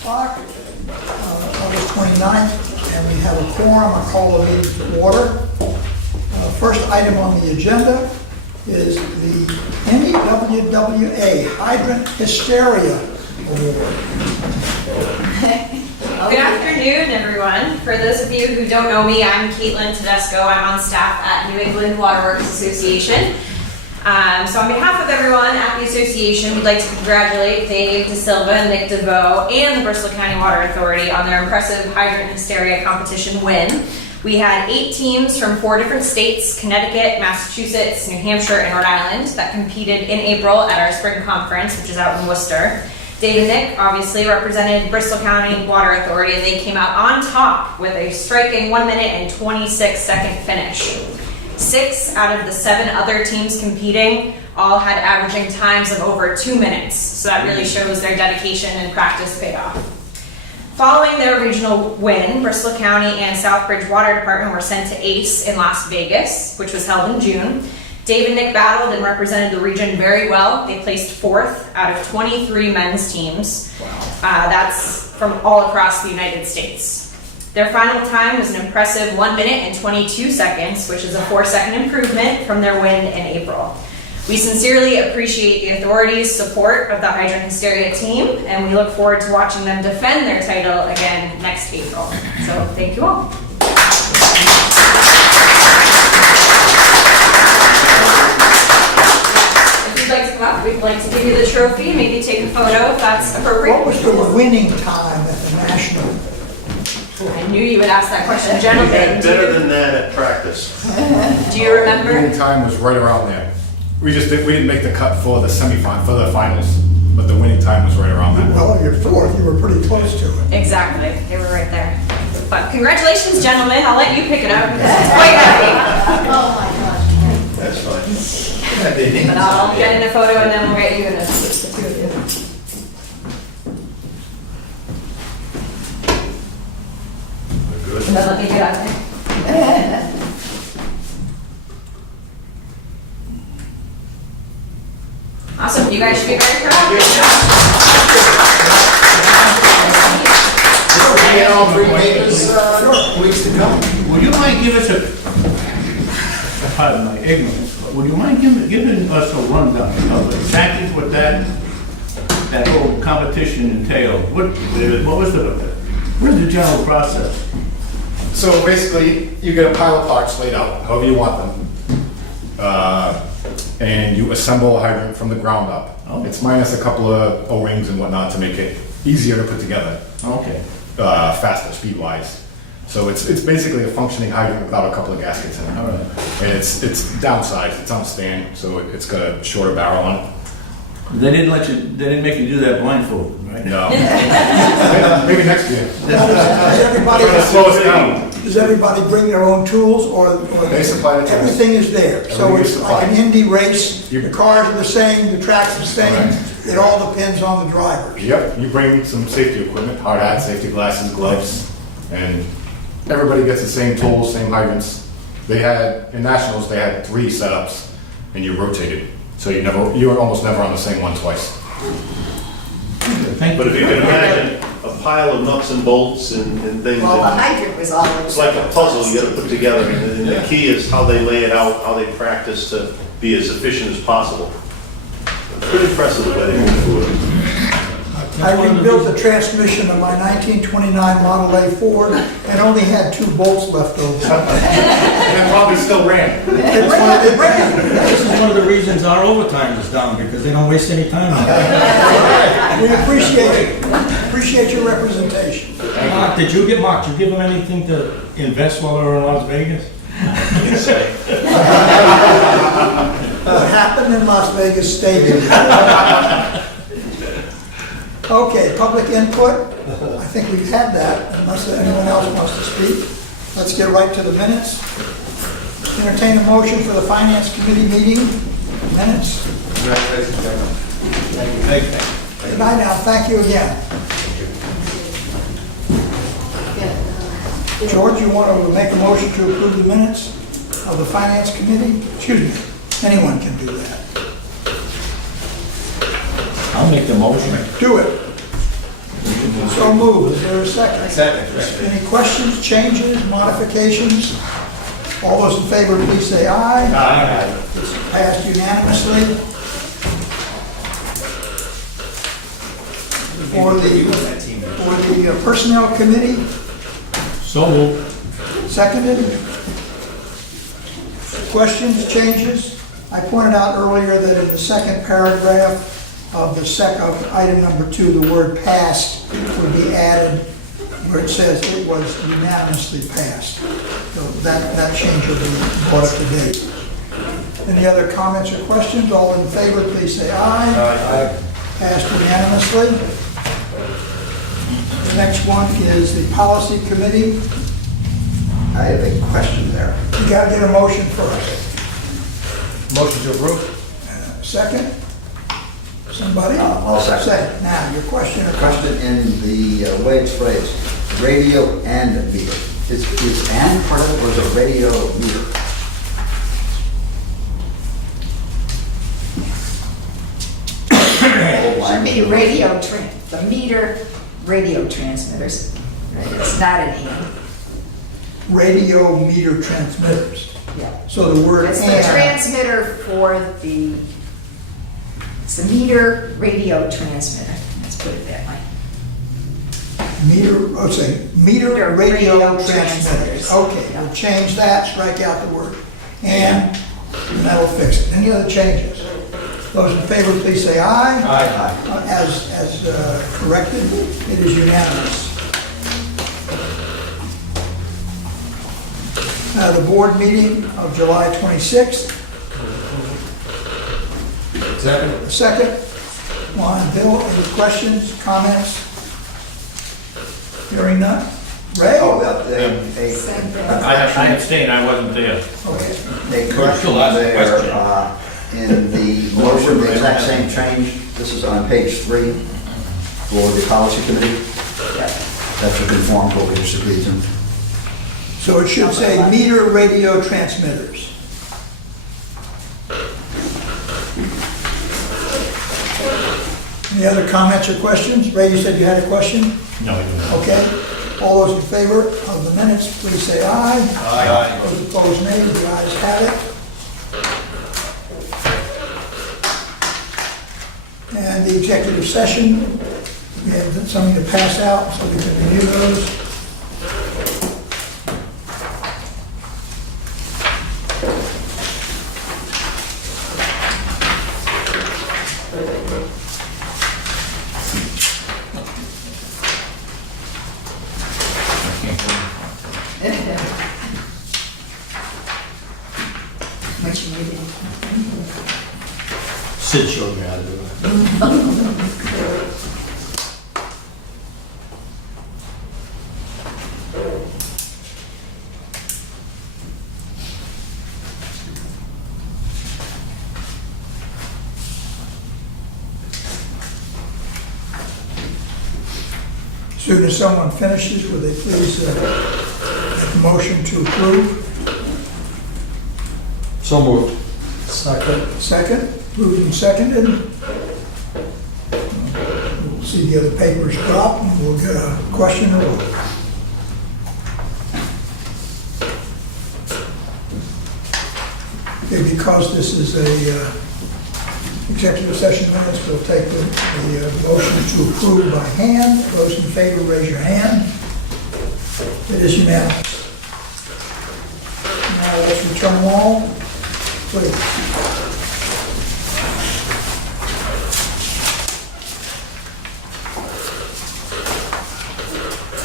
o'clock, August 29th, and we have a quorum. I call the meeting to order. First item on the agenda is the NEWWA Hydrant Hysteria Award. Good afternoon, everyone. For those of you who don't know me, I'm Caitlin Tedesco. I'm on staff at New England Waterworks Association. So on behalf of everyone at the association, we'd like to congratulate Dave DeSilva and Nick DeVoe and the Bristol County Water Authority on their impressive hydrant hysteria competition win. We had 8 teams from 4 different states, Connecticut, Massachusetts, New Hampshire, and Rhode Island, that competed in April at our spring conference, which is out in Worcester. Dave and Nick obviously represented Bristol County Water Authority, and they came out on top with a striking 1 minute and 26-second finish. 6 out of the 7 other teams competing all had averaging times of over 2 minutes, so that really shows their dedication and practice paid off. Following their regional win, Bristol County and Southbridge Water Department were sent to ACE in Las Vegas, which was held in June. Dave and Nick battled and represented the region very well. They placed 4th out of 23 men's teams. Wow. That's from all across the United States. Their final time was an impressive 1 minute and 22 seconds, which is a 4-second improvement from their win in April. We sincerely appreciate the authority's support of the Hydrant Hysteria team, and we look forward to watching them defend their title again next April. So thank you all. If you'd like to come up, we'd like to give you the trophy, maybe take a photo if that's appropriate. What was the winning time at the national? I knew you would ask that question, gentlemen. Better than that at practice. Do you remember? The winning time was right around there. We didn't make the cut for the finals, but the winning time was right around that. Well, you're 4th. You were pretty close to it. Exactly. They were right there. But congratulations, gentlemen. I'll let you pick it up. It's quite happy. Oh my gosh. That's fine. But I'll get in a photo and then we'll get you in a the 2 of you. And then let me get out there. Awesome. You guys should be very proud. Good job. Get all 3 papers, weeks to come. Would you mind giving us pardon my ignorance, but would you mind giving us a rundown of exactly what that whole competition entailed? What was the general process? So basically, you get a pile of parts laid out, however you want them, and you assemble a hydrant from the ground up. Oh. It's minus a couple of O-rings and whatnot to make it easier to put together, Okay. faster speed-wise. So it's basically a functioning hydrant without a couple of gaskets in it. All right. And it's downsized, it's on stand, so it's got a shorter barrel on it. They didn't make you do that blindfold, right? No. Maybe next year. Does everybody bring their own tools, or They supply the tools. everything is there? So Everything is it's like an supplied. indie race. The cars are the same, the track's the same. Correct. It all depends on the drivers. Yep, you bring some safety equipment, hard hat, safety glasses, gloves, and everybody gets the same tools, same hydrants. In nationals, they had 3 setups, and you rotated. So you were almost never on the same one twice. Thank But if you can imagine a pile of nuts and bolts and things, Well, the hydrant was all. it's like a puzzle you gotta put together, and the key is how they lay it out, how they practice to be as efficient as possible. It's pretty impressive the way they move through it. I rebuilt the transmission of my 1929 Model A Ford and only had 2 bolts left over. And it probably still ran. It ran. This is one of the reasons our overtime is down, because they don't waste any time on it. We appreciate your representation. Mark, did you give them anything to invest while they were in Las Vegas? You say. What happened in Las Vegas stayed. Okay, public input. I think we've had that, unless anyone else wants to speak. Let's get right to the minutes. Entertain a motion for the Finance Committee meeting minutes. Good night now, thank you again. George, you want to make a motion to approve the minutes of the Finance Committee? Excuse me, anyone can do that. I'll make the motion. Do it. So moved. Is there a second? Second. Any questions, changes, modifications? All those in favor, please say aye. Aye. It's passed unanimously. For the Personnel Committee, So moved. seconded. Questions, changes? I pointed out earlier that in the second paragraph of of item number 2, the word passed would be added where it says it was unanimously passed. So that change will be brought up to date. Any other comments or questions? All in favor, please say aye. Aye. Passed unanimously. The next one is the Policy Committee. I have a question there. You gotta get a motion first. Motion to approve? Second? Somebody? I'll second. Second. Now, your question or comment? Question in the way it's phrased, radio and meter. Is and part of it, or is it radio meter? Should be the meter radio transmitters. Right? It's not an and. Radio meter transmitters. Yeah. So the word It's the and, transmitter it's the meter radio transmitter. Let's put it that way. meter radio Radio transmitters. transmitters. Okay, Yeah. we'll change that, strike out the word and that'll fix it. Any other changes? Those in favor, please say aye. Aye. As corrected, it is unanimous. The board meeting of July 26th. Second. Second, one, Bill, any questions, comments? Hearing none? Ray? Oh, Same thing. I abstain, I wasn't there. Okay. a correction there, in the motion, the exact same change. This is on page 3 for the policy committee. That should conform to what we just agreed to. So it should say meter radio transmitters. Any other comments or questions? Ray, you said you had a question? No, I don't. Okay. All those in favor of the minutes, please say aye. Aye. Those opposed, nay. The ayes have it. And the executive session, we have something to pass out, so we can review those. Much needed. Sid showed me how to do it. As soon as someone finishes, would they please make a motion to approve? So moved. Second, moved and seconded. We'll see the other papers drop, and we'll get a question or vote. Okay, because this is a executive session minutes, we'll take the motion to approve by hand. Those in favor, raise your hand. It is unanimous. Now let's return them all. Please.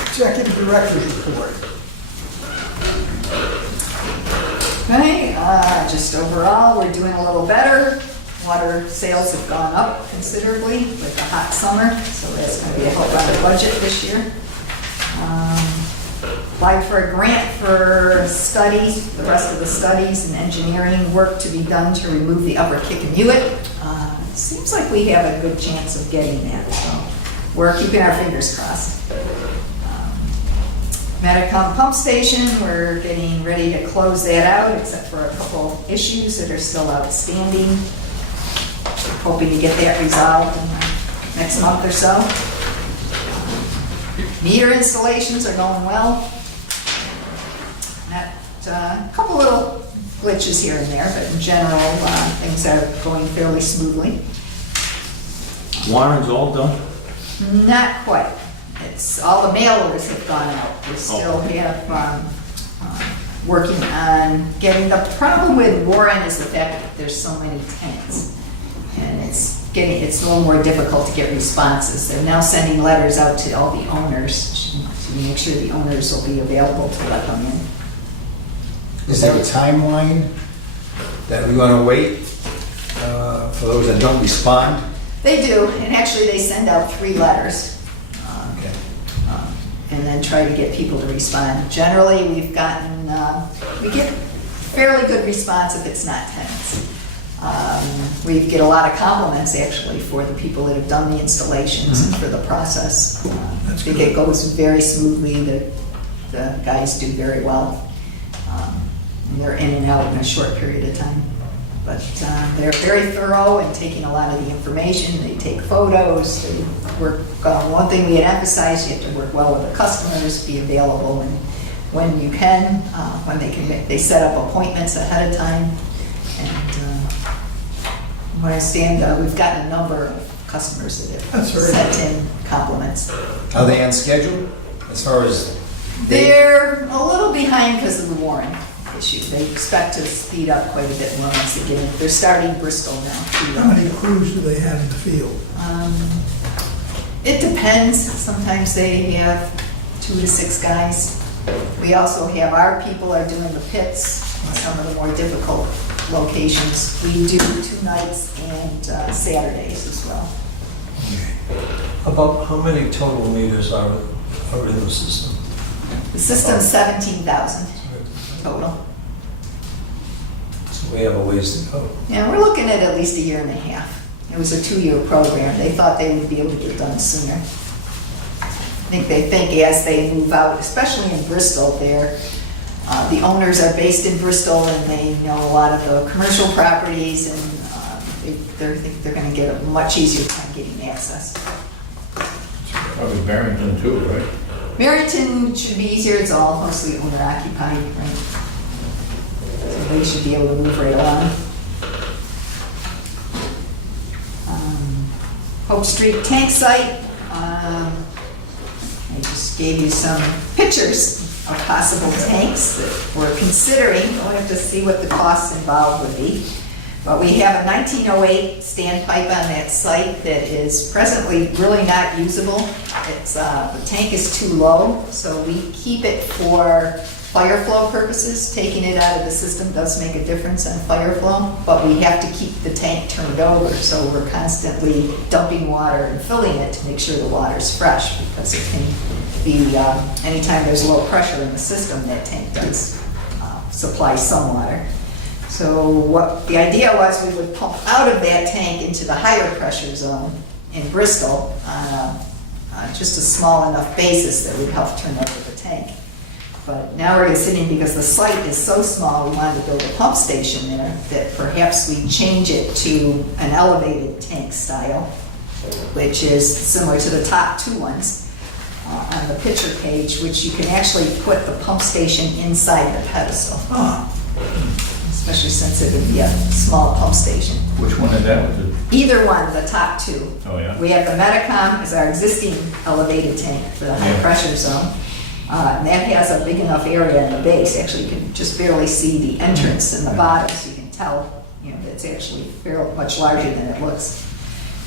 Executive Director's Report. Okay, just overall, we're doing a little better. Water sales have gone up considerably with the hot summer, so that's going to be a help on the budget this year. Applied for a grant for studies, the rest of the studies and engineering work to be done to remove the upper Kickamuit. Seems like we have a good chance of getting that, so we're keeping our fingers crossed. Metacom pump station, we're getting ready to close that out, except for a couple issues that are still outstanding. Hoping to get that resolved in the next month or so. Meter installations are going well. A couple little glitches here and there, but in general, things are going fairly smoothly. Warren's all done? Not quite. It's, all the mailers have gone out. We still have, working on getting, the problem with Warren is the fact that there's so many tanks. And it's a little more difficult to get responses. They're now sending letters out to all the owners to make sure the owners will be available to let them in. Is there a timeline that we want to wait for those that don't respond? They do, and actually they send out 3 letters. Okay. And then try to get people to respond. Generally, we get fairly good response if it's not tenants. We get a lot of compliments actually for the people that have done the installations and for the process. I think it goes very smoothly, the guys do very well. And they're in and out in a short period of time. But they're very thorough in taking a lot of the information. They take photos, they work, one thing we had emphasized, you have to work well with the customers, be available and when you can, when they set up appointments ahead of time. And when I stand, we've gotten a number of customers that have sent in compliments. Are they on schedule as far as? They're a little behind because of the Warren issue. They expect to speed up quite a bit more once they get in. They're starting Bristol now. How many crews do they have in the field? It depends. Sometimes they have 2 to 6 guys. We also have our people are doing the pits in some of the more difficult locations. We do 2 nights and Saturdays as well. About how many total meters are in the system? The system's 17,000 total. So we have a ways to go. And we're looking at least a year and a half. It was a 2-year program. They thought they would be able to get done sooner. I think they think as they move out, especially in Bristol, the owners are based in Bristol and they know a lot of the commercial properties and they think they're going to get a much easier time getting access. Probably Barrington too, right? Barrington should be easier. It's all mostly owner occupied, right? So they should be able to move right along. Hope Street tank site. I just gave you some pictures of possible tanks that we're considering. We'll have to see what the costs involved would be. But we have a 1908 standpipe on that site that is presently really not usable. It's, the tank is too low, so we keep it for fire flow purposes. Taking it out of the system does make a difference on fire flow, but we have to keep the tank turned over, so we're constantly dumping water and filling it to make sure the water's fresh, because it can be, anytime there's low pressure in the system, that tank does supply some water. So what the idea was, we would pump out of that tank into the higher pressure zone in Bristol on just a small enough basis that would help turn over the tank. But now we're considering, because the site is so small, we wanted to build a pump station there, that perhaps we change it to an elevated tank style, which is similar to the top 2 ones on the picture page, which you can actually put the pump station inside the pedestal. Especially since it would be a small pump station. Which one is that? Was it? Either one, the top 2. Oh, yeah. We have the Medicom as our existing elevated tank for the high pressure zone. And that has a big enough area in the base. Actually, you can just barely see the entrance in the bottom, so you can tell, it's actually much larger than it looks.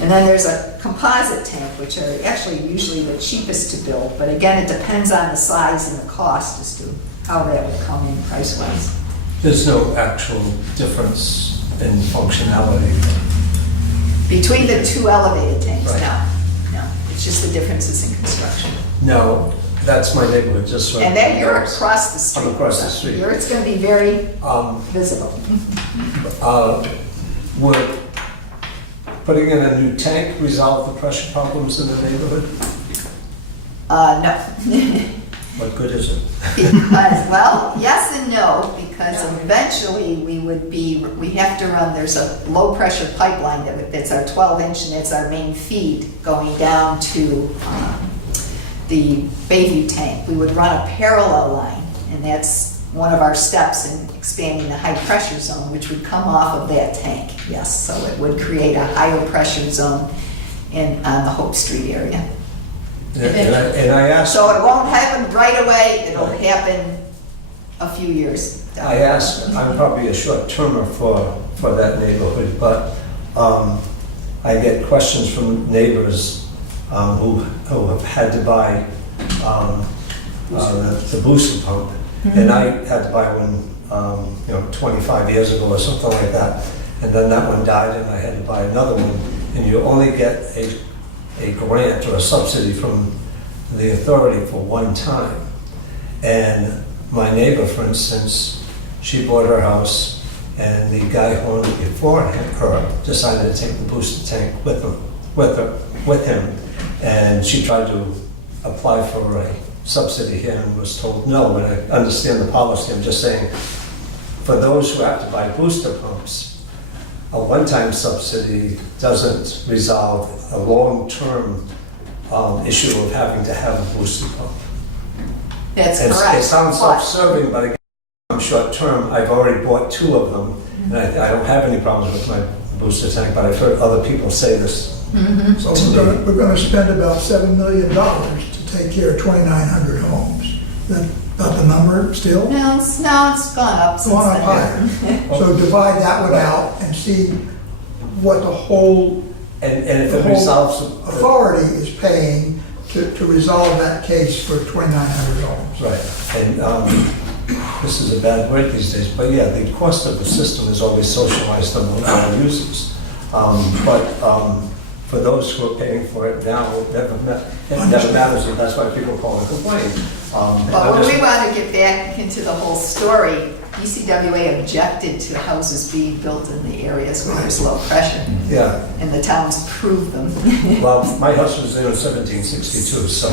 And then there's a composite tank, which are actually usually the cheapest to build. But again, it depends on the size and the cost as to how that would come in price-wise. There's no actual difference in functionality. Between the 2 elevated tanks, Right. no. It's just the differences in construction. No, that's my neighborhood, just so. And then you're across the street. I'm across the street. It's going to be very Um, visible. Would putting in a new tank resolve the pressure problems in the neighborhood? No. What good is it? Because, well, yes and no, because eventually we have to run, there's a low pressure pipeline that's our 12-inch and it's our main feed going down to the Bayview tank. We would run a parallel line, and that's one of our steps in expanding the high pressure zone, which would come off of that tank, yes. So it would create a higher pressure zone on the Hope Street area. And I asked, So it won't happen right away, it'll happen a few years. down the road. I'm probably a short termer for that neighborhood, but I get questions from neighbors who have had to buy the booster pump. And I had to buy one, 25 years ago or something like that. And then that one died and I had to buy another one. And you only get a grant or a subsidy from the authority for one time. And my neighbor, for instance, she bought her house and the guy who owned it before her decided to take the booster tank with him. And she tried to apply for a subsidy here and was told no. And I understand the policy. I'm just saying, for those who have to buy booster pumps, a one-time subsidy doesn't resolve a long-term issue of having to have a booster pump. That's It correct. sounds But- self-serving, but again, I'm short-term. I've already bought 2 of them, and I don't have any problems with my booster tank, but I've heard other people say this. So we're gonna spend about $7 million to take care of 2,900 homes. That about the number still? No, it's gone up since Gone up then. higher. So divide that one out and see what the whole And if the it whole resolves... authority is paying to resolve that case for 2,900 homes. Right, and this is a bad word these days, but yeah, the cost of the system is always socialized among our users. But for those who are paying for it now, it never matters, and that's why people call and complain. But when we want to get back into the whole story, ECWA objected to houses being built in the areas where there's low pressure, Yeah, and the towns approved them. well, my house was there in 1762, so.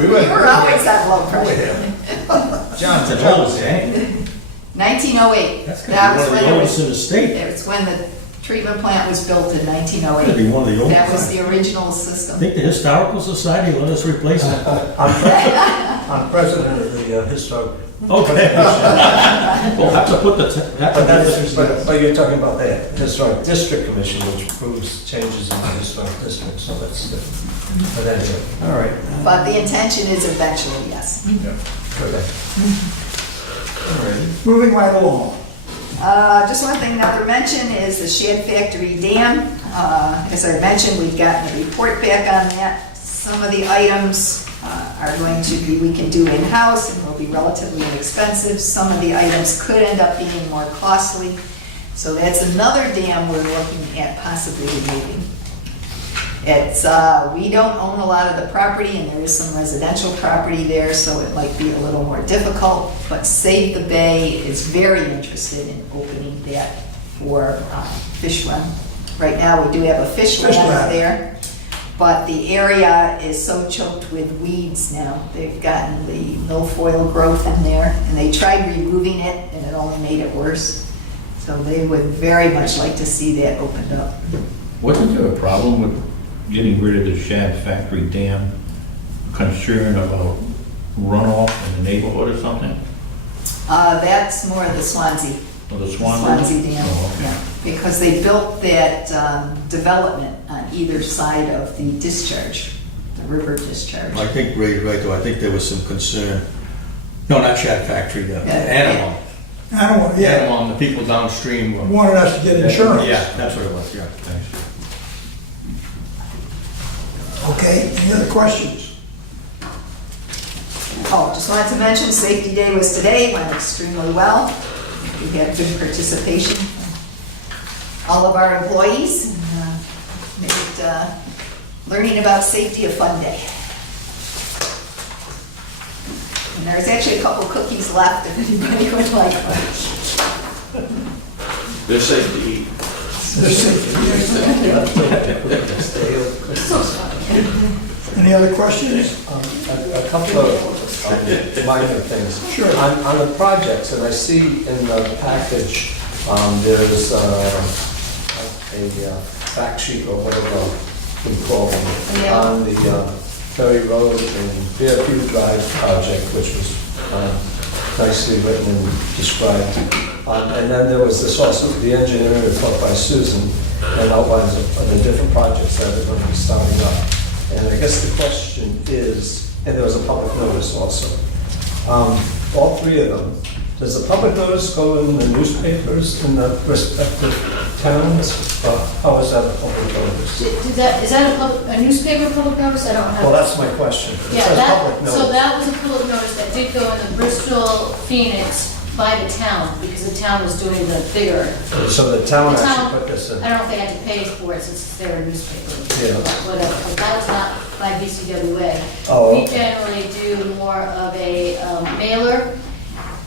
We were always at low pressure. John, it's an old tank. 1908. That's That gonna was be one of when the it oldest was, in the state. it's when the treatment plant was built in That'd 1908. be one of the oldest. That was the original I system. think the Historical Society let us replace it. I'm president of the historic. Okay. We'll have to put the, But you're talking about the historic district commission, which approves changes in the historic district, so that's different. But anyway, all right. But the intention is eventually, yes. Okay. Moving right along. Just one thing not to mention is the Shad Factory Dam. As I mentioned, we've gotten a report back on that. Some of the items are going to be, we can do in-house and will be relatively inexpensive. Some of the items could end up being more costly. So that's another dam we're looking at possibly removing. It's, we don't own a lot of the property and there is some residential property there, so it might be a little more difficult. But Save the Bay is very interested in opening that for fish run. Right now, we do have a fish run out there, but the area is so choked with weeds now. They've gotten the milfoil growth in there, and they tried removing it, and it only made it worse. So they would very much like to see that opened up. Wasn't there a problem with getting rid of the Shad Factory Dam? Concern about runoff in the neighborhood or something? That's more the Swansea. Or the Swan? Swansea Dam, Oh, okay. yeah. Because they built that development on either side of the discharge, the river discharge. I think Ray's right, though. I think there was some concern. No, not Shad Factory, the Yeah. animal. Animal, yeah, Animal and the people downstream. wanted us to get insurance. Yeah, that's what it was, yeah, thanks. Okay, any other questions? Oh, just wanted to mention, Safety Day was today, went extremely well. We had good participation from all of our employees, and made learning about safety a fun day. And there's actually a couple cookies left if anybody would like one. They're safe to eat. Any other questions? A couple of minor things. Sure. On the projects, and I see in the package, there's a fact sheet or whatever we call them, Yeah. on the Ferry Road and Fairview Drive project, which was nicely written and described. And then there was this also, the engineering report by Susan, and outlines of the different projects that are going to be starting up. And I guess the question is, and there was a public notice also. All three of them, does the public notice go in the newspapers in the respective towns? Or how is that a public notice? Is that a newspaper public notice? I don't have. Well, that's my question. It Yeah, says that, public so notice. that was a public notice that did go in the Bristol Phoenix by the town, because the town was doing the bigger. So the town The town- actually put this in. I don't know if they had to pay for it since they're a newspaper. Yeah. Whatever, but that was not by BCWA. Oh, We okay. generally do more of a mailer.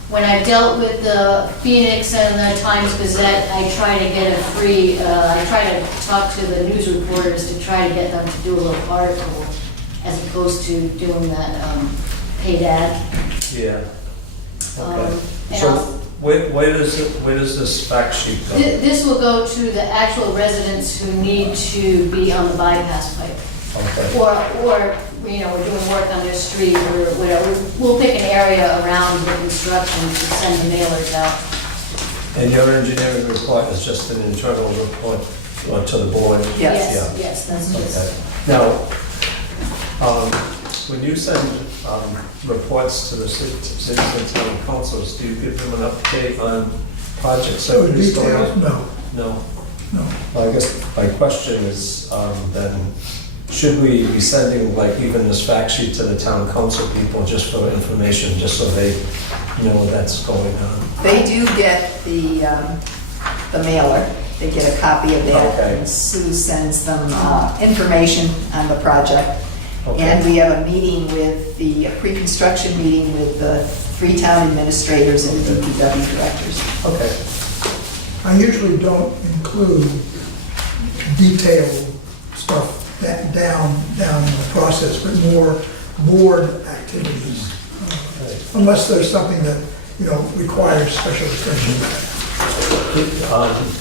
When I've dealt with the Phoenix and the Times Gazette, I try to get a free, I try to talk to the news reporters to try to get them to do a little article as opposed to doing that paid ad. Yeah. Okay. And So I'll- where does this fact sheet go? This will go to the actual residents who need to be on the bypass pipe. Okay. Or, you know, we're doing work on their street or whatever. We'll pick an area around the construction to send the mailers out. And your engineering report is just an internal report to the board? Yes. Yeah. Yes, that's Okay. just, Now, when you send reports to the citizens and town councils, do you give them an update on projects that So are going details, on? no, No. no. Well, I guess my question is, then, should we be sending like even this fact sheet to the town council people just for information, just so they know that's going on? They do get the mailer, they get a copy of that, Okay. and Sue sends them information on the project. Okay. And we have a meeting with the, a pre-construction meeting with the 3 town administrators and the DPW directors. Okay. I usually don't include detailed stuff down the process, but more board activities. Unless there's something that, you know, requires special attention.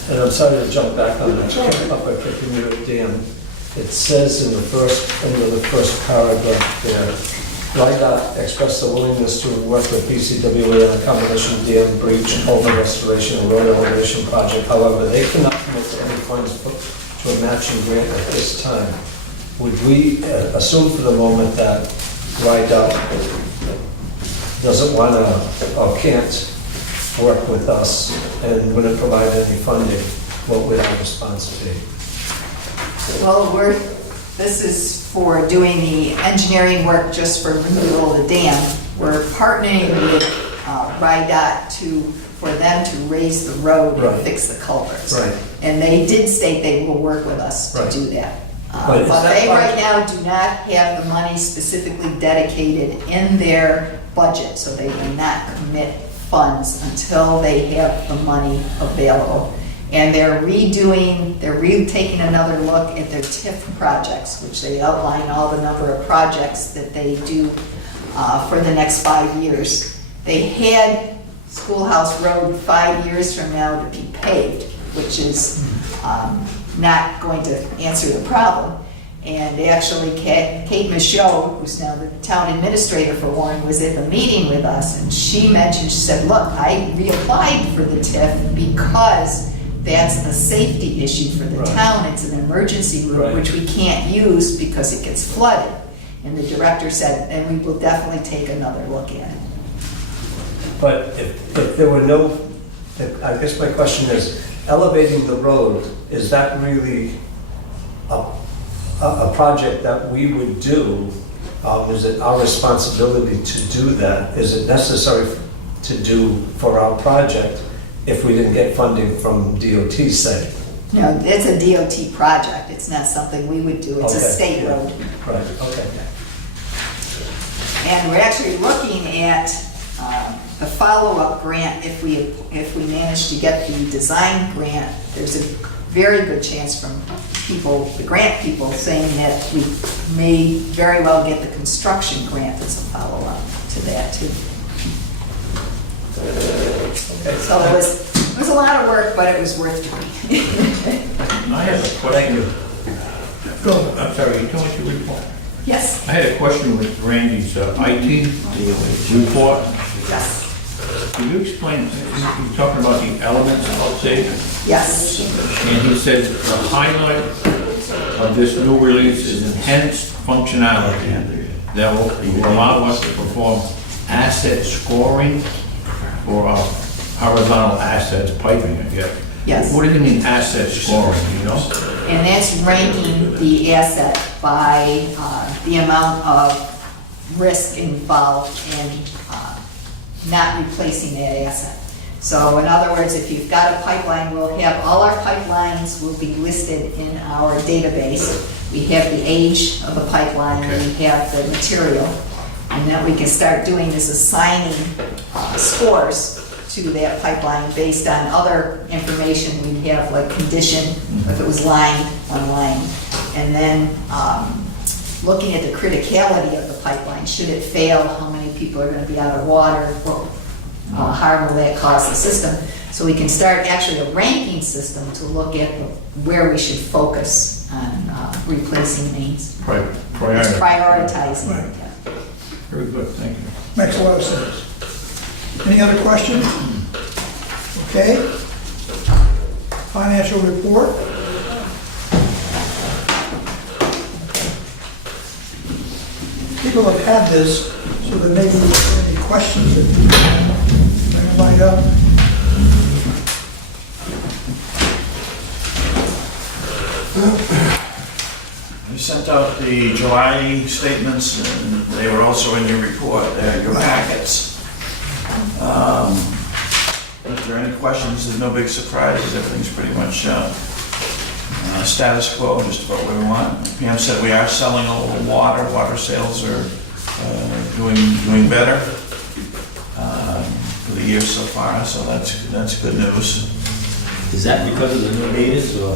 And I'm sorry to jump back on that, Upper Kickamuit Dam. It says in the first paragraph there, RIDOT expressed a willingness to work with BCWA on a combination dam breach, over restoration, and road elevation project. However, they cannot commit to any funds to a matching grant at this time. Would we assume for the moment that RIDOT doesn't want to or can't work with us and wouldn't provide any funding? What would our response be? Well, this is for doing the engineering work just for removal of the dam. We're partnering with RIDOT for them to raise the road Right. and fix the culverts. Right. And they did state they will work with us to Right. do that. But is But that they part- right now do not have the money specifically dedicated in their budget, so they will not commit funds until they have the money available. And they're taking another look at their TIF projects, which they outline all the number of projects that they do for the next 5 years. They had Schoolhouse Road 5 years from now to be paved, which is not going to answer the problem. And actually, Kate Michaud, who's now the town administrator for Warren, was at the meeting with us, and she said, look, I reapplied for the TIF because that's a safety issue for the Right. town. It's an emergency route, Right. which we can't use because it gets flooded. And the director said, and we will definitely take another look at it. But if there were no, I guess my question is, elevating the road, is that really a project that we would do? Is it our responsibility to do that? Is it necessary to do for our project if we didn't get funding from DOT, say? No, it's a DOT project. It's not something we would do. It's a Okay, state yeah. road. Right, okay. And we're actually looking at the follow-up grant. If we manage to get the design grant, there's a very good chance from people, the grant people, saying that we may very well get the construction grant as a follow-up to that too. So it was a lot of work, but it was worth doing. I have a question. Go. I'm sorry, you told me to report. Yes, I had a question with Randy's IT report. yes, Can you explain, you're talking about the elements of safety? yes, And he said the highlight of this new release is enhanced functionality that will allow us to perform asset scoring for our horizontal assets piping, I guess. yes. What do you mean asset scoring, you know? And that's ranking the asset by the amount of risk involved in not replacing that asset. So in other words, if you've got a pipeline, we'll have, all our pipelines will be listed in our database. We have the age of the pipeline, we have the material, and then we can start doing is assigning scores to that pipeline based on other information we have, like condition, if it was lined, unlined. And then looking at the criticality of the pipeline, should it fail, how many people are gonna be out of water, what harm will that cause the system? So we can start actually a ranking system to look at where we should focus on replacing mains. It's prioritizing. Right. Yeah. Very good, thank you. Makes a lot of sense. Any other questions? Okay. Financial report. People have had this, so there may be any questions that might up. We sent out the July statements, and they were also in your report, your packets. If there are any questions, there's no big surprises. Everything's pretty much status quo, just about where we want. Pam said we are selling a little water. Water sales are doing better for the year so far, so that's good news. Is that because of the new meters or?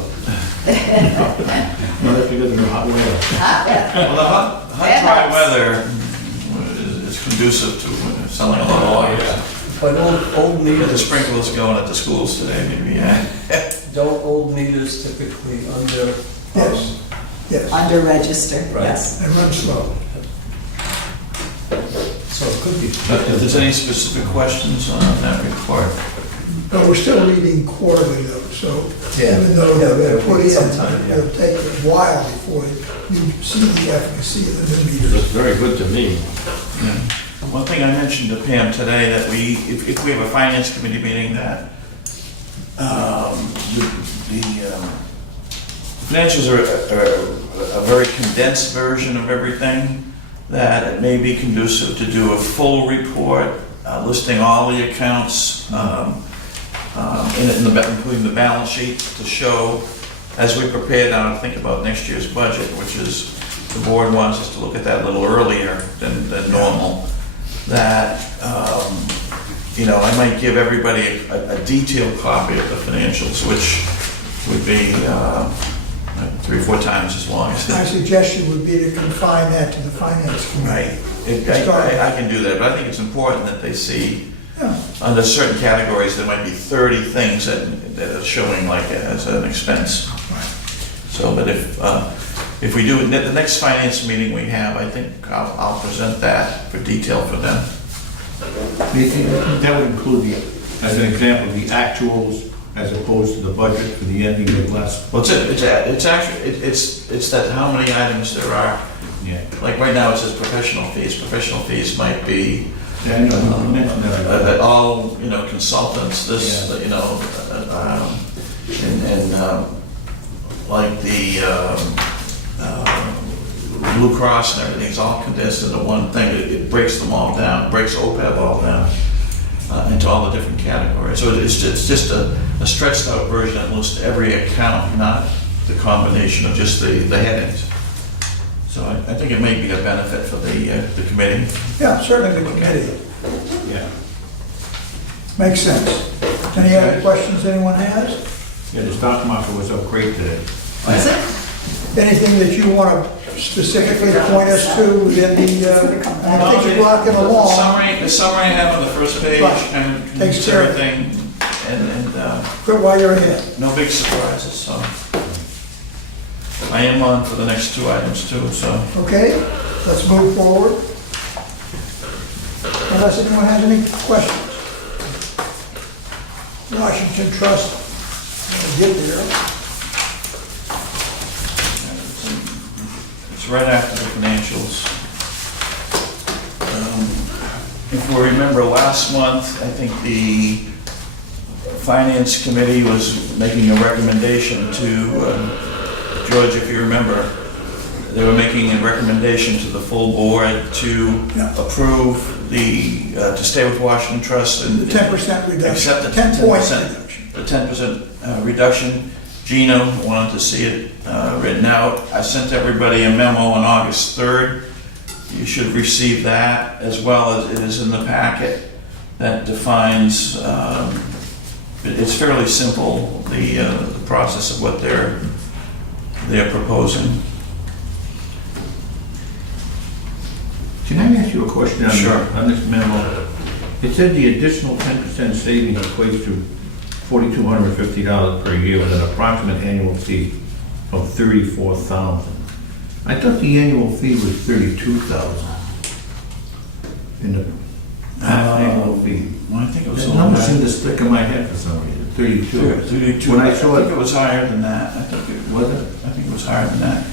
No, that's because of the hot weather. Well, the hot dry weather is conducive to selling a lot of water. But old The meters, sprinklers going at the schools today, maybe, yeah. don't old meters typically under? Yes, yes. Under register, Right. yes. And run slow. So it could be. If there's any specific questions on that report. But we're still reading quarterly though, so Yeah. even though Yeah, they're yeah, put in, sometime, yeah. it'll take a while before you see the efficacy of the new meters. Looks very good to me. One thing I mentioned to Pam today, that if we have a finance committee meeting, that the financials are a very condensed version of everything, that it may be conducive to do a full report listing all the accounts, including the balance sheet, to show, as we prepare now to think about next year's budget, which is, the board wants us to look at that a little earlier than normal, that, I might give everybody a detailed copy of the financials, which would be 3 or 4 times as long as My that. suggestion would be to confine that to the finance committee. Right. I can do that, but I think it's important that they see, Yeah. under certain categories, there might be 30 things that are showing like as an expense. So, but if we do it, the next finance meeting we have, I think I'll present that for detail for them. That would include as an example, the actuals as opposed to the budget for the ending of last. Well, it's that how many items there are. Yeah. Like right now, it says professional fees. Professional fees might be Yeah, I know, you mentioned that. all, consultants, this, like the Blue Cross and everything, it's all condensed into one thing. It breaks them all down, breaks OPEB all down into all the different categories. So it's just a stretched out version that lists every account, not the combination of just the headings. So I think it may be a benefit for the committee. Yeah, certainly the committee. Yeah. Makes sense. Any other questions anyone has? Yeah, the stock market was up great today. Is it? Anything that you want to specifically point us to within the, I think you're rocking along. The summary I have on the first page Right. kind of Takes lists care of everything, and Good while you're ahead. no big surprises, so. I am on for the next two items too, so. Okay, let's move forward. Unless anyone has any questions. Washington Trust, I'll get there. It's right after the financials. If we remember last month, I think the Finance Committee was making a recommendation to, George, if you remember, they were making a recommendation to the full board to approve the, to stay with Washington Trust and The 10% reduction. accept the 10-point 10%, reduction. the 10% reduction. Gino wanted to see it written out. I sent everybody a memo on August 3rd. You should receive that, as well as it is in the packet that defines, it's fairly simple, the process of what they're proposing. Can I ask you a question on Sure. on this memo? It said the additional 10% saving equates to $4,250 per year with an approximate annual fee of $34,000. I thought the annual fee was $32,000 in the annual fee. Well, I think it was a That little number seemed higher. to stick in my head for some reason, 32. 32. When I I saw think it, it was higher than that. I think it was higher than that.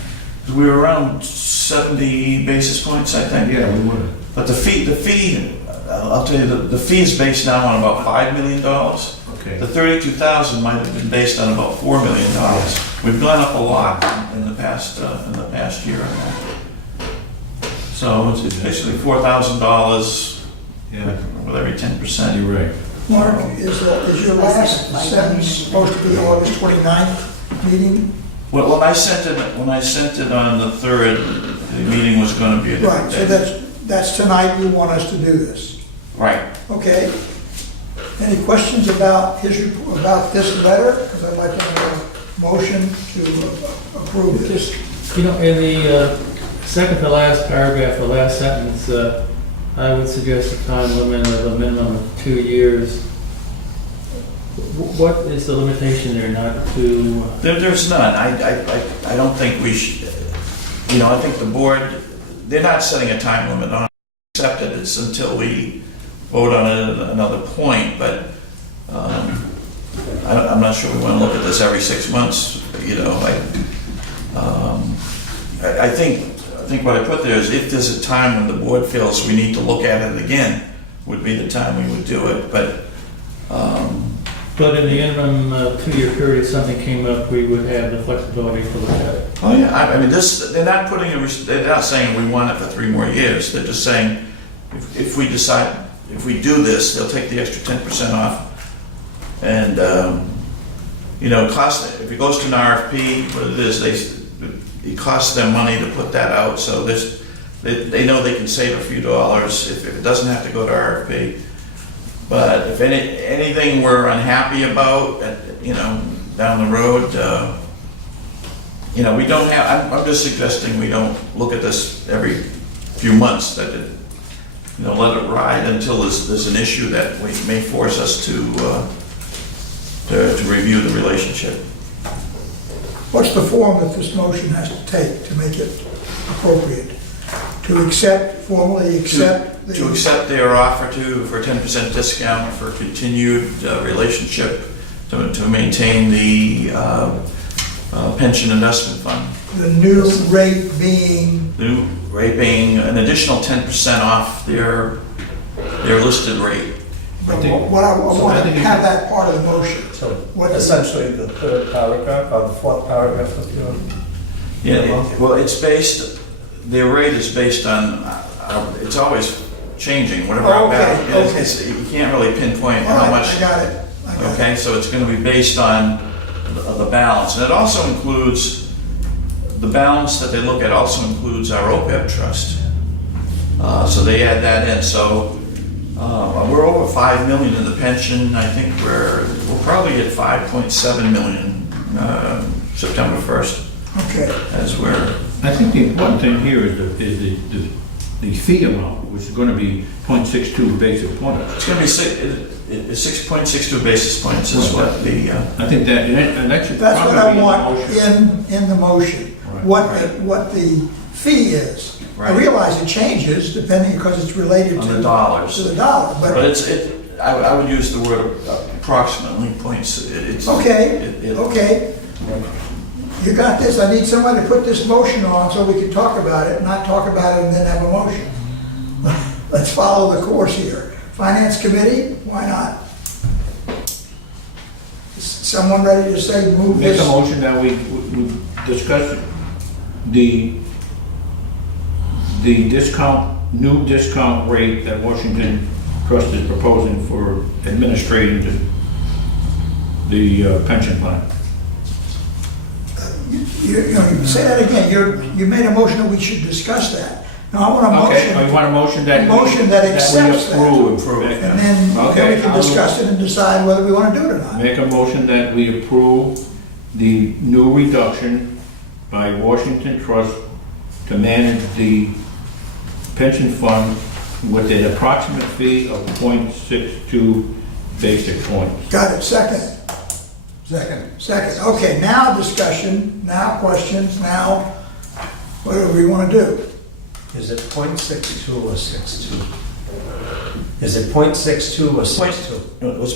'Cause we were around 70 basis points, I think. yeah, we were. But the fee, I'll tell you, the fee is based now on about $5 million. Okay. The 32,000 might have been based on about $4 million. We've gone up a lot in the past year. So it's basically $4,000 Yeah, with every 10%. you're right. Mark, is your last sentence supposed to be August 29th meeting? Well, when I sent it on the 3rd, the meeting was going to be a different Right, so day. that's tonight, you want us to do this. Right. Okay. Any questions about about this letter? Because I'd like to have a motion to approve this. Just, you know, in the second to last paragraph, the last sentence, I would suggest a time limit of a minimum of 2 years. What is the limitation there not to? There's none. I don't think we should, I think the board, they're not setting a time limit on it, accept it. It's until we vote on it at another point, but I'm not sure we want to look at this every 6 months, I think what I put there is if there's a time when the board feels we need to look at it again, would be the time we would do it, but, But in the interim 2-year period, if something came up, we would have the flexibility to look at it. oh yeah, I mean, they're not they're not saying we want it for 3 more years. They're just saying if we decide, if we do this, they'll take the extra 10% off. And, if it goes to an RFP, what it is, it costs them money to put that out. So they know they can save a few dollars if it doesn't have to go to RFP. But if anything we're unhappy about, down the road, we don't have, I'm just suggesting we don't look at this every few months, that let it ride until there's an issue that may force us to review the relationship. What's the form that this motion has to take to make it appropriate? To formally accept To accept their offer for a 10% discount for continued relationship to maintain the pension investment fund. the new rate being, The new rate being an additional 10% off their listed rate. what I want to have that part of the motion. So What- essentially the third paragraph, or the fourth paragraph of your... Well, it's based, their rate is based on, it's always changing, whatever our Okay, balance okay. is. You can't really pinpoint All how right, much. I got it. Okay, so it's going to be based on the balance. And it also includes, the balance that they look at also includes our OPEB trust. So they add that in. So we're over 5 million in the pension. I think we'll probably hit 5.7 million September 1st. Okay. As we're, I think the important thing here is the fee amount, which is going to be 0.62 basic points. it's going to be 6.62 basis points is what the, I think that should That's what probably I be in the want motion. in the motion. what the fee is. I Right. realize it changes depending, because it's related On to the dollars. to the dollar, But but, I would use the word approximately points, it's. okay, it- okay. You got this, I need someone to put this motion on so we can talk about it, not talk about it and then have a motion. Let's follow the course here. Finance Committee, why not? Someone ready to say move Make this? a motion that we discuss the new discount rate that Washington Trust is proposing for administrating the pension plan. You say that again, you made a motion that we should discuss that. Now, I want a Okay, you motion, want a motion that? Motion that we accepts that. approve. and then Okay, we can discuss it and decide whether we want to do it or not. Make a motion that we approve the new reduction by Washington Trust to manage the pension fund with an approximate fee of 0.62 basic points. Got it, second? Second. Second, okay, now discussion, now questions, now what do we want to do? Is it .62 or 62? Is it .62 or 62? It was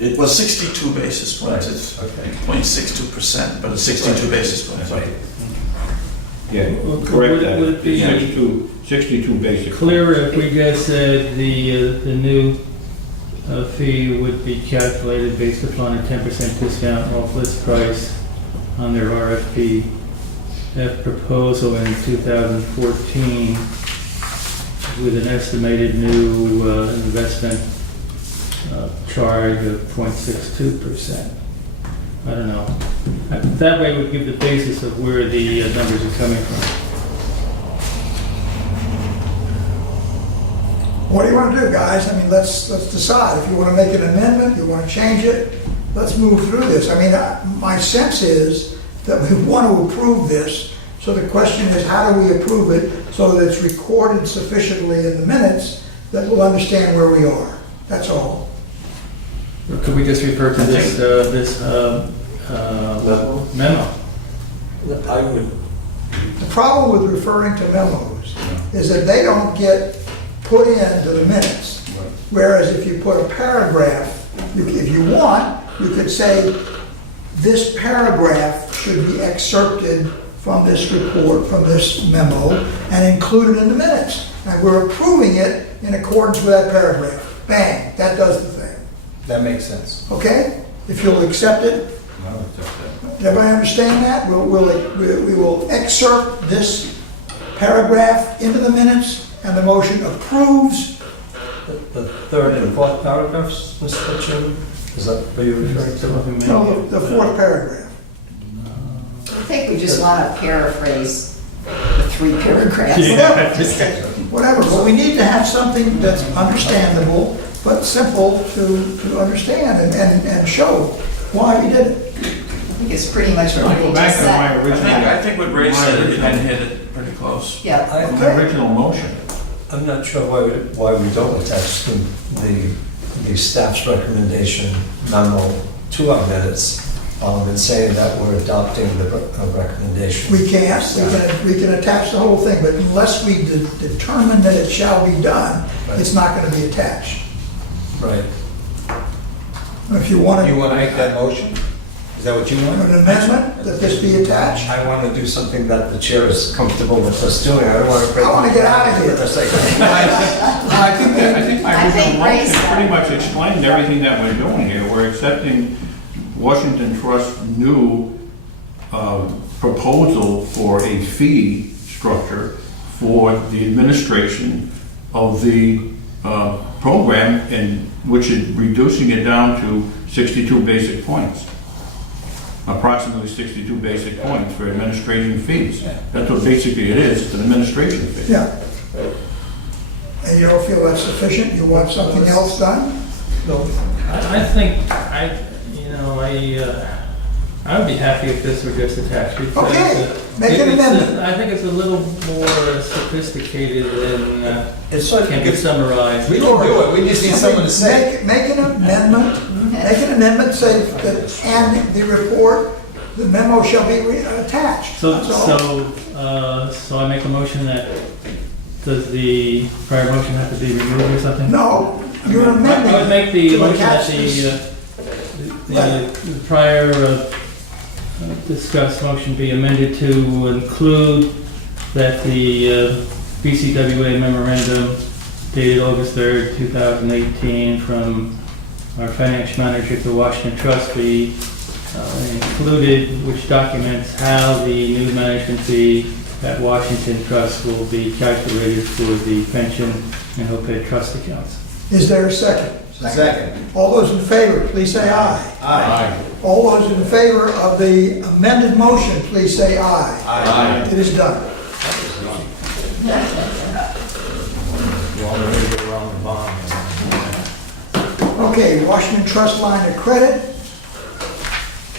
it was 62 basis points, Right, it's okay. 0.62%, but it's 62 basis points. Right. Yeah, Would- correct that. would it be- 62 basic. Clearer if we just said the new fee would be calculated based upon a 10% discount off list price on their RFP F proposal in 2014 with an estimated new investment charge of 0.62%. I don't know. That way would give the basis of where the numbers are coming from. What do you want to do, guys? I mean, let's decide. If you want to make an amendment, you want to change it, let's move through this. I mean, my sense is that we want to approve this, so the question is, how do we approve it so that it's recorded sufficiently in the minutes that we'll understand where we are? That's all. Or could we just refer to this memo? I would, The problem with referring to memos is that they don't get put into the minutes. Whereas if you put a paragraph, if you want, you could say, this paragraph should be excerpted from this report, from this memo, and included in the minutes. And we're approving it in accordance with that paragraph. Bang, that does the thing. That makes sense. Okay? If you'll accept it, everybody understand that? We will excerpt this paragraph into the minutes, and the motion approves. the third and fourth paragraphs, Mr. Chairman? Is that what you're referring to? No, the fourth paragraph. I think we just want to paraphrase the 3 paragraphs. Whatever, but we need to have something that's understandable, but simple to understand and show why we did it. I think it's pretty much what I we go back just to my said. original. I think what Ray said, it hit it pretty close. Yeah, My original motion. I'm not sure why we don't attach the staff's recommendation memo to our minutes, and saying that we're adopting the recommendation. We can't, we can attach the whole thing, but unless we determine that it shall be done, it's not going to be attached. Right. If you want You to, want to make that motion? Is that what you an want? amendment, that this be attached? I want to do something that the chair is comfortable with us doing. I don't want to break. I wanna get out of here. For the sake of- I think my I think original Ray's motion got pretty it. much explained everything that we're doing here. We're accepting Washington Trust's new proposal for a fee structure for the administration of the program, and which is reducing it down to 62 basic points. Approximately 62 basic points for administration fees. That's what basically it is, it's an administration fee. Yeah. And you don't feel that's sufficient? You want something else done? No, I think, I would be happy if this were just attached. Because, Okay, make an amendment. I think it's a little more sophisticated than it's like, can be summarized. We can do it, we just need someone to say. Make an amendment, say that, and the report, the memo shall be attached. So, That's all. so I make a motion that, does the prior motion have to be removed or something? No, you're amending. I would make the to motion that attach this. the prior discussed motion be amended to include that the BCWA memorandum dated August 3rd, 2018, from our financial manager to Washington Trust be included, which documents how the new management fee at Washington Trust will be calculated for the pension and OPEB trust accounts. Is there a second? Second. All those in favor, please say aye. Aye. All those in favor of the amended motion, please say aye. Aye. It is done. You want to get around the bond. Okay, Washington Trust line of credit.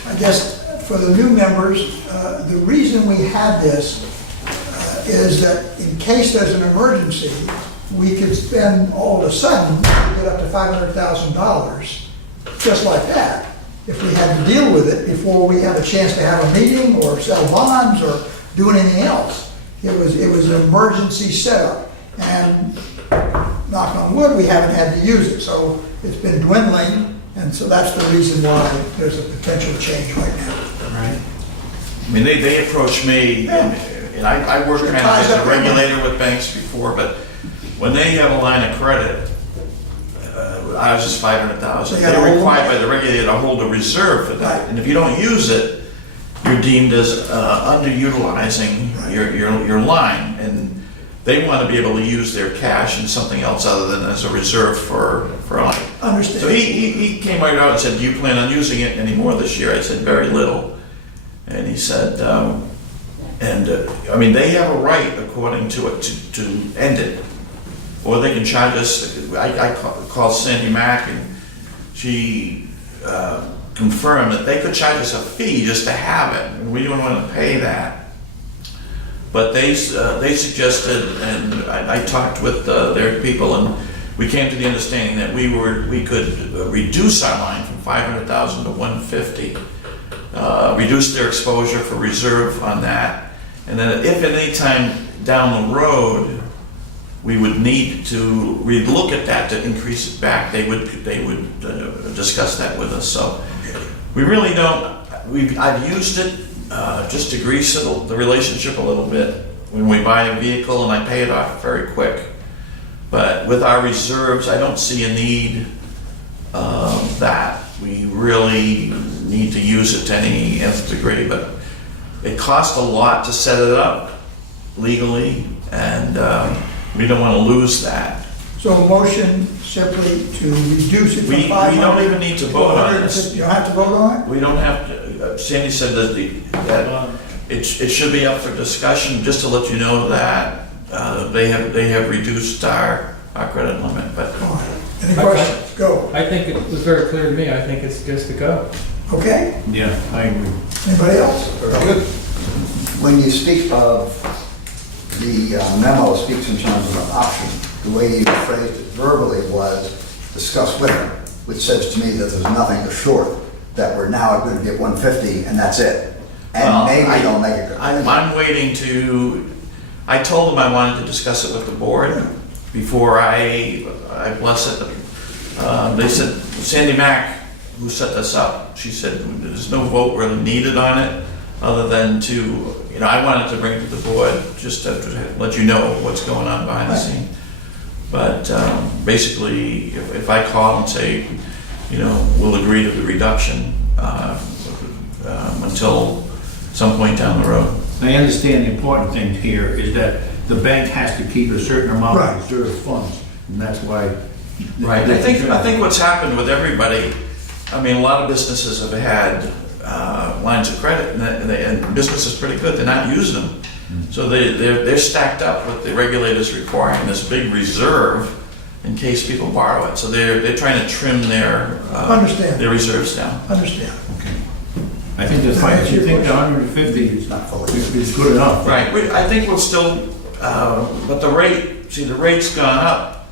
I guess for the new members, the reason we had this is that in case there's an emergency, we could spend all of a sudden, get up to $500,000, just like that, if we had to deal with it before we had a chance to have a meeting or sell bonds or do anything else. It was an emergency setup, and knock on wood, we haven't had to use it, so it's been dwindling, and so that's the reason why there's a potential change right now. Right. I mean, they approached me, and I worked kind of as a regulator with banks before, but when they have a line of credit, ours is $500,000. They're required by the regulator to hold a reserve for that, and if you don't use it, you're deemed as underutilizing your line, and they want to be able to use their cash in something else other than as a reserve for a line. Understand. So he came right out and said, "Do you plan on using it anymore this year?" I said, "Very little." And he said, I mean, they have a right, according to it, to end it. Or they can charge us. I called Sandy Mack, and she confirmed that they could charge us a fee just to have it, and we don't want to pay that. But they suggested, and I talked with their people, and we came to the understanding that we could reduce our line from $500,000 to $150,000, reduce their exposure for reserve on that, and then if at any time down the road we would need to relook at that to increase it back, they would discuss that with us. So we really don't. I've used it just to grease the relationship a little bit when we buy a vehicle, and I pay it off very quick. But with our reserves, I don't see a need that we really need to use it to any nth degree. But it costs a lot to set it up legally, and we don't want to lose that. So a motion simply to reduce it from We 500. don't even need to vote on this. You don't have to vote on it? We don't have to. Sandy said that it should be up for discussion, just to let you know that they have reduced our credit limit. But All right. Any questions? Go. I think it was very clear to me. I think it's just a go. Okay? Yeah, I agree. Anybody else? Good. When you speak of the memo speaks in terms of an option, the way you phrased it verbally was discuss with them, which says to me that there's nothing short, that we're now going to get 150 and that's it. And Well, maybe they'll make it. I'm waiting to. I told them I wanted to discuss it with the board before I bless it. They said, Sandy Mack, who set this up, she said there's no vote really needed on it, other than to, I wanted to bring it to the board just to let you know what's going on behind the scene. But basically, if I call and say, we'll agree to the reduction until some point down the road. I understand the important thing here is that the bank has to keep a certain amount Right. of reserve funds, and that's why. Right. I think what's happened with everybody, a lot of businesses have had lines of credit, and business is pretty good. They're not using them, so they're stacked up with the regulators requiring this big reserve in case people borrow it. So they're trying to trim their Understand. their reserves down. Understand. I think that's fine. If you think the 150 is good enough. Right. I think we'll still, but the rate's gone up.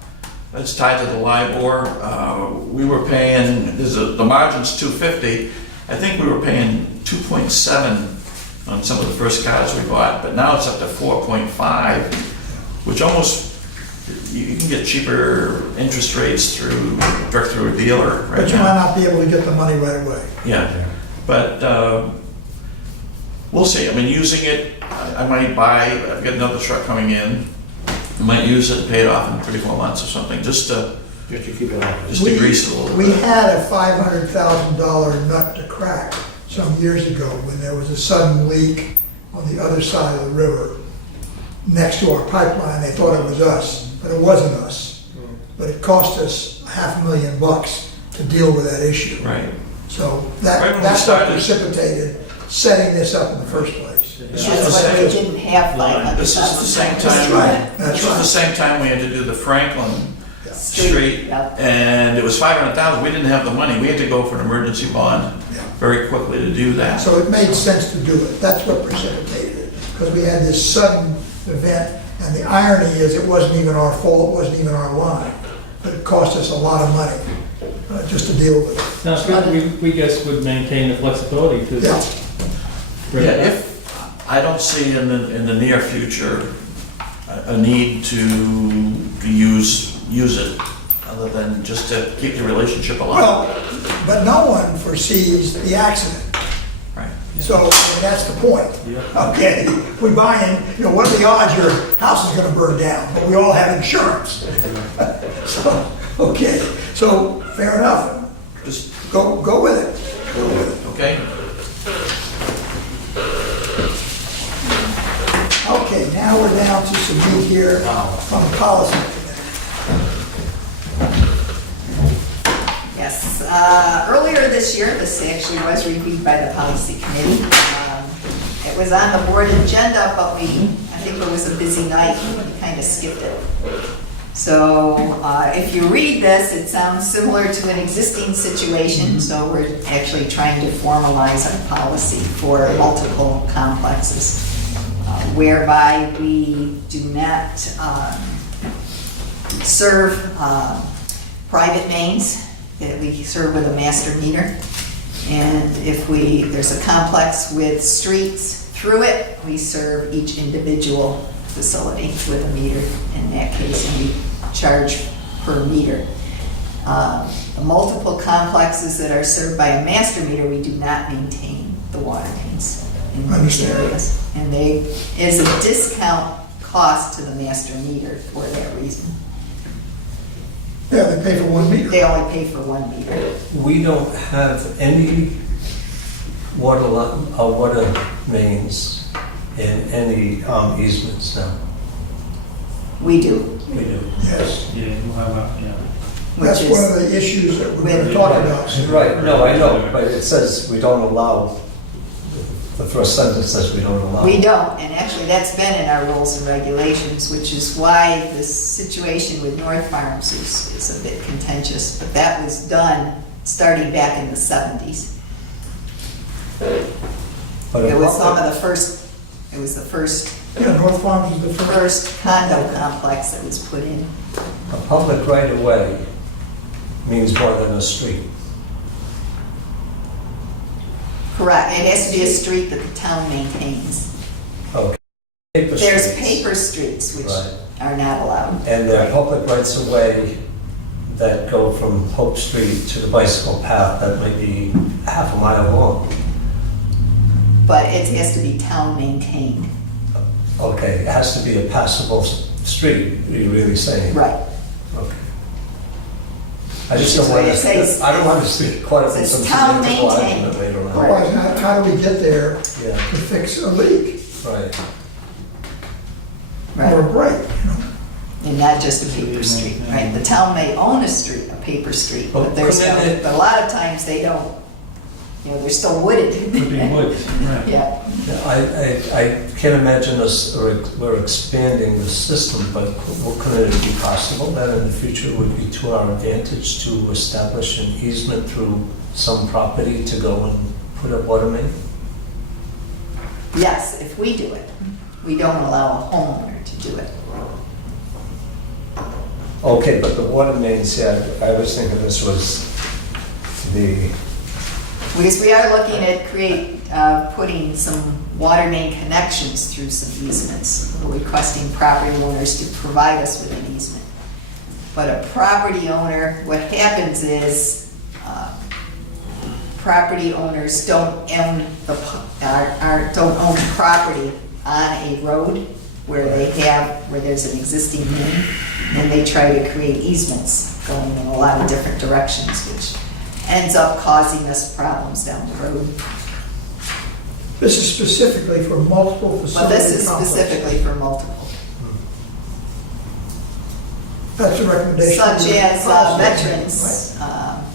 It's tied to the LIBOR. We were paying, the margin's 250, I think we were paying 2.7 on some of the first cars we bought, but now it's up to 4.5, which almost, you can get cheaper interest rates direct through a dealer right But you now. might not be able to get the money right away. Yeah, but we'll see. I mean, using it, I might I've got another truck coming in. I might use it and pay it off in 3 or 4 months or something, just to keep it on. grease it a little We bit. had a $500,000 nut to crack some years ago when there was a sudden leak on the other side of the river next to our pipeline. They thought it was us, but it wasn't us. But it cost us $500,000 to deal with that issue. Right. So Right when we that's what started- precipitated setting this up in the first place. This That's was the why we same, didn't have 500,000. this is the same That's time, right, that's this was the right. same time we had to do the Franklin Street, Yep. and it was 500,000. We didn't have the money. We had to go for an emergency bond Yeah. very quickly to do that. So it made sense to do it. That's what precipitated it, because we had this sudden event, and the irony is it wasn't even our fault, it wasn't even our line, but it cost us a lot of money just to deal with it. Sounds good. We guess would maintain the flexibility to. Yeah. bring Yeah, it up. if, I don't see in the near future a need to use it, other than just to keep the relationship alive. Well, but no one foresees the accident. Right. So I mean, that's the point. Okay, we buy in, what are the odds your house is gonna burn down? But we all have insurance. So, okay, so fair enough. Just, Go with it. Go with it. okay? Okay, now we're down to some meat here from the policy committee. Yes, earlier this year, this actually was reviewed by the policy committee. It was on the board agenda, but I think it was a busy night, we kind of skipped it. So if you read this, it sounds similar to an existing situation, so we're actually trying to formalize our policy for multiple complexes, whereby we do not serve private mains, that we serve with a master meter. And if there's a complex with streets through it, we serve each individual facility with a meter in that case, and we charge per meter. The multiple complexes that are served by a master meter, we do not maintain the water mains in these Understand. areas. And they is a discount cost to the master meter for that reason. Yeah, they pay for 1 meter. They only pay for 1 meter. We don't have any water mains in any easements now. We do. We do. Yes. Yeah, we'll have yeah. That's Which one is- of the issues that we're going to talk about. Right, no, I know, but it says we don't allow, the first sentence says we don't allow. We don't, and actually that's been in our rules and regulations, which is why this situation with North Farms is a bit contentious, but that was done starting back in the 70s. But It a was some public- of the first, it was the first Yeah, North Farms is the first. condo complex that was put in. a public right-of-way means more than a street. Correct, it has to be a street that the town maintains. Okay. Paper There's streets. paper streets, which Right. are not allowed. And there are public rights-of-way that go from Hope Street to the bicycle path that might be half a mile long. But it has to be town maintained. Okay, it has to be a passable street, are you really saying? Right. Okay. I just don't want It says- to, I don't want to see quite up in it says some town political maintained. argument later on. Otherwise, how do we get there Yeah, to fix a leak right. or a break? And not just a paper street, right? The town may own a street, a paper street, but there's no, Couldn't it- but a lot of times they don't. They're still wooded. Could be woods, right. Yeah, I can't imagine us, we're expanding the system, but could it be possible that in the future it would be to our advantage to establish an easement through some property to go and put a water main? yes, if we do it. We don't allow a homeowner to do it. Okay, but the water mains, yeah, I was thinking this was the Because we are looking at putting some water main connections through some easements. We're requesting property owners to provide us with an easement. But a property owner, what happens is, property owners don't own don't own property on a road where there's an existing main, and they try to create easements going in a lot of different directions, which ends up causing us problems down the road. This is specifically for multiple But facility this is complexes. specifically for multiple. That's a recommendation. Such as Right. veterans,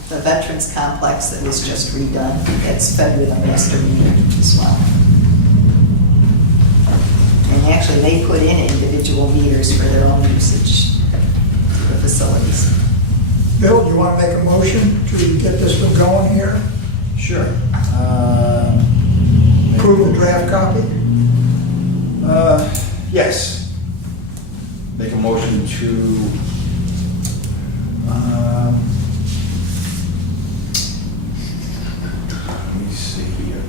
the veterans complex that was just redone, that's fed with a master meter as well. And actually, they put in individual meters for their own usage to the facilities. Bill, do you want to make a motion to get this one going here? Sure. Approve the draft copy? Yes. Make a motion to, let me see here.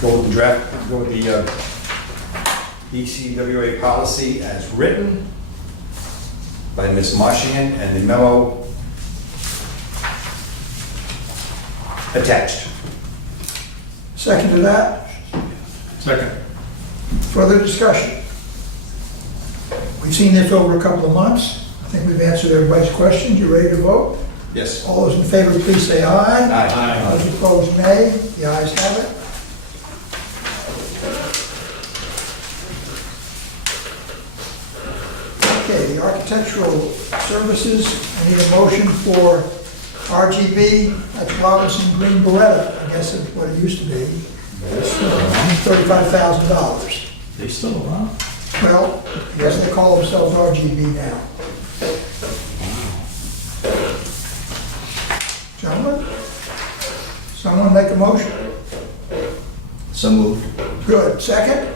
Go with the draft, go with the ECWA policy as written by Ms. Marchian and the memo attached. Second to that? Second. Further discussion? We've seen this over a couple of months. I think we've answered everybody's questions. You ready to vote? Yes. All those in favor, please say aye. Aye. Those opposed, nay. The ayes have it. Okay, the architectural services, I need a motion for RGB, that's Robinson Green Beretta, I guess that's what it used to be. That's $35,000. They still around? Well, yes, they call themselves RGB now. Gentlemen, someone make a motion? So moved. Good. Second?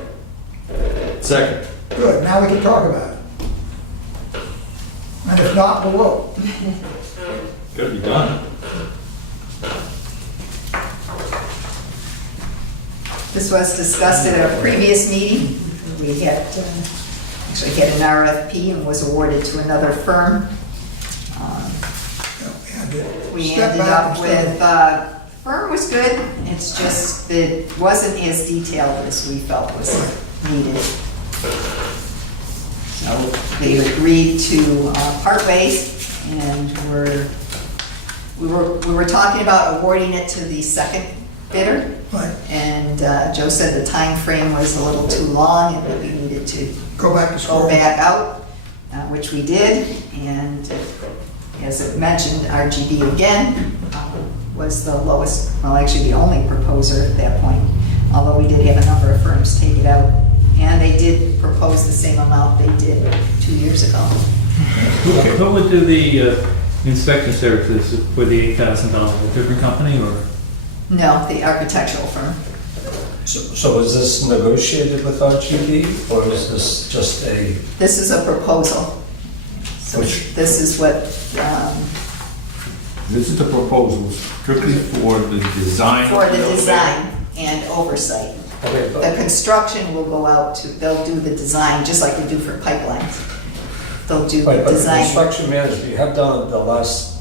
Second. Good. Now we can talk about it. And if not, we'll vote. Gotta be done. This was discussed at a previous meeting. We had, actually had an RFP and was awarded to another firm. We Step ended back up and with, firm was good, it's just that it wasn't as detailed as we felt was needed. So they agreed to part ways, and we were talking about awarding it to the second bidder. Right. And Joe said the time frame was a little too long and that we needed to Go back to go square. back out, which we did. And as it mentioned, RGB again was the lowest, well, actually the only proposer at that point, although we did have a number of firms take it out. And they did propose the same amount they did 2 years ago. Who would do the inspection services for the $8,000? A different company or? No, the architectural firm. So is this negotiated with RGB, or is this just a, This is a proposal. So Which- this is what, This is the proposal strictly for the design. for of the building. design and oversight. okay, The but, construction will go out to, they'll do the design, just like they do for pipelines. They'll do right, the but the design. construction manager, you have done the last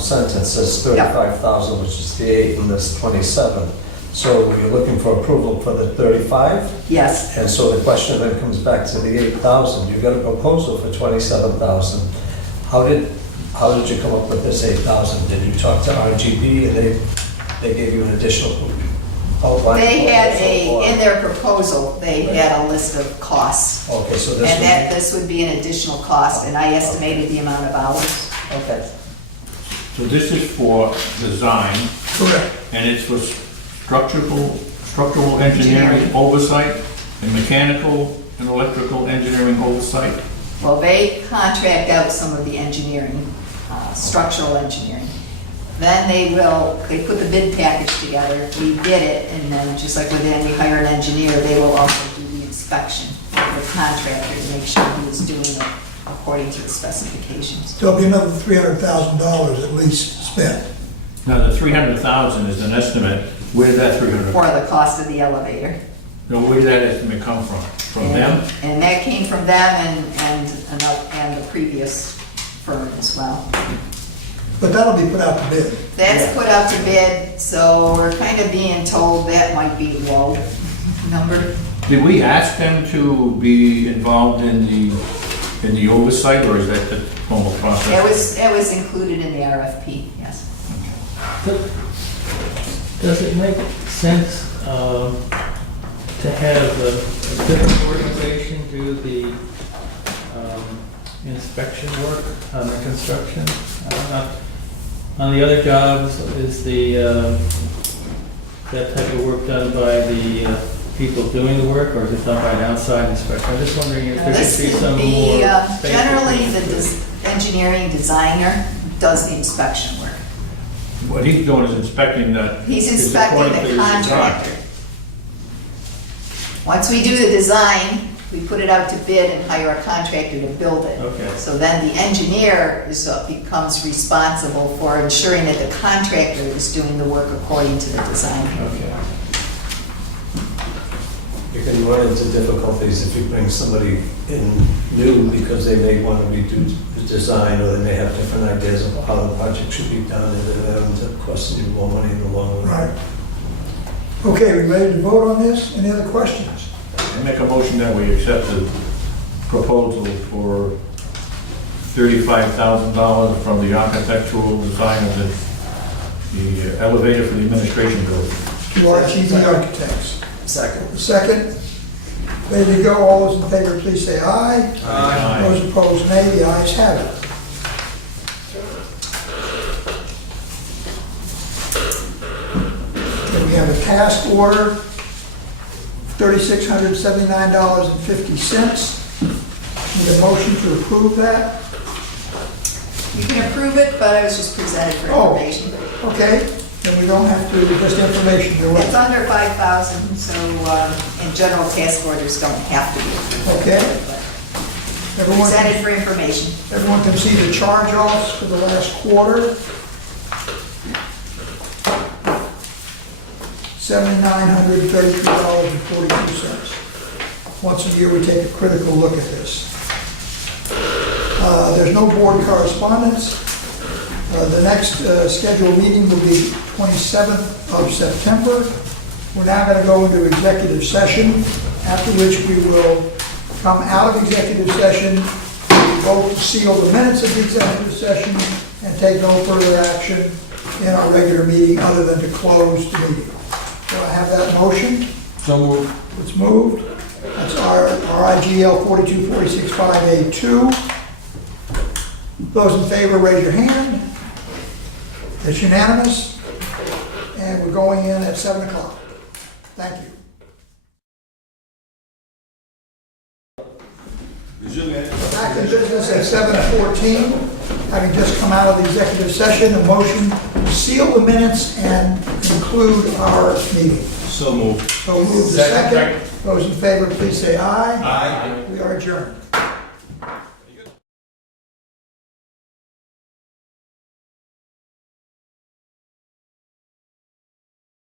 sentence, says 35,000, which is the 8, and this 27. So you're looking for approval for the 35? Yes, And so the question then comes back to the 8,000. You got a proposal for 27,000. How did you come up with this 8,000? Did you talk to RGB and they gave you an additional outline? they had proposal, or- in their proposal, they had a list of costs. Okay, so this And that, would this would be an additional cost, and I estimated the amount of hours. be, okay. So this is for design, Correct. and it's for structural engineering oversight, and mechanical and electrical engineering oversight. Well, they contract out some of the engineering, structural engineering. Then they put the bid package together, we bid it, and then just like with any hired engineer, they will also do the inspection with the contractor to make sure he is doing it according to the specifications. There'll be another $300,000 at least spent. Now, the 300,000 is an estimate. Where did that 300? for the cost of the elevator. No, where did that estimate come from? From them? And that came from them and the previous firm as well. But that'll be put out to bid. That's put out to bid, so we're kind of being told that might be low number. Did we ask them to be involved in the oversight, or is that the normal process? It was included in the RFP, yes. Does it make sense to have a different organization do the inspection work on the construction? On the other jobs, is that type of work done by the people doing the work, or is it done by an outside inspector? I'm just wondering if there This should be could some be, more. generally, the engineering designer does the inspection work. What he's doing is inspecting that. He's is inspecting according to the his design. contractor. Once we do the design, we put it out to bid and hire a contractor to build it. Okay. So then the engineer becomes responsible for ensuring that the contractor is doing the work according to the design. Okay. You can run into difficulties if you bring somebody in new because they may want to redo the design, or they may have different ideas of how the project should be done, and then that ends up costing you more money in the long run. Right. Okay, we ready to vote on this? Any other questions? I make a motion that we accept the proposal for $35,000 from the architectural design of the elevator for the administration building. To RGB Architects. Second. Second. Ready to go? All those in favor, please say aye. Aye. Those opposed, nay. The ayes have it. Okay, we have a task order, $3,679.50. Need a motion to approve that? You can approve it, but I was just presented for Oh. information. Okay, then we don't have to, just information. You're It's right. under 5,000, so in general, task orders don't have to be approved. Okay. But Everyone, presented for information. everyone can see the charge-offs for the last quarter. $7,933.42. Once a year, we take a critical look at this. There's no board correspondence. The next scheduled meeting will be 27th of September. We're now going to go into executive session, after which we will come out of executive session, vote to seal the minutes of the executive session, and take no further action in our regular meeting other than to close the meeting. Do I have that motion? So moved. It's moved. That's our IGL 42465A2. Those in favor, raise your hand. It's unanimous. And we're going in at 7 o'clock. Thank you. Back in business at 7:14, having just come out of the executive session, a motion to seal the minutes and conclude our meeting. So moved. So move the second. Those in favor, please say aye. Aye. We are adjourned.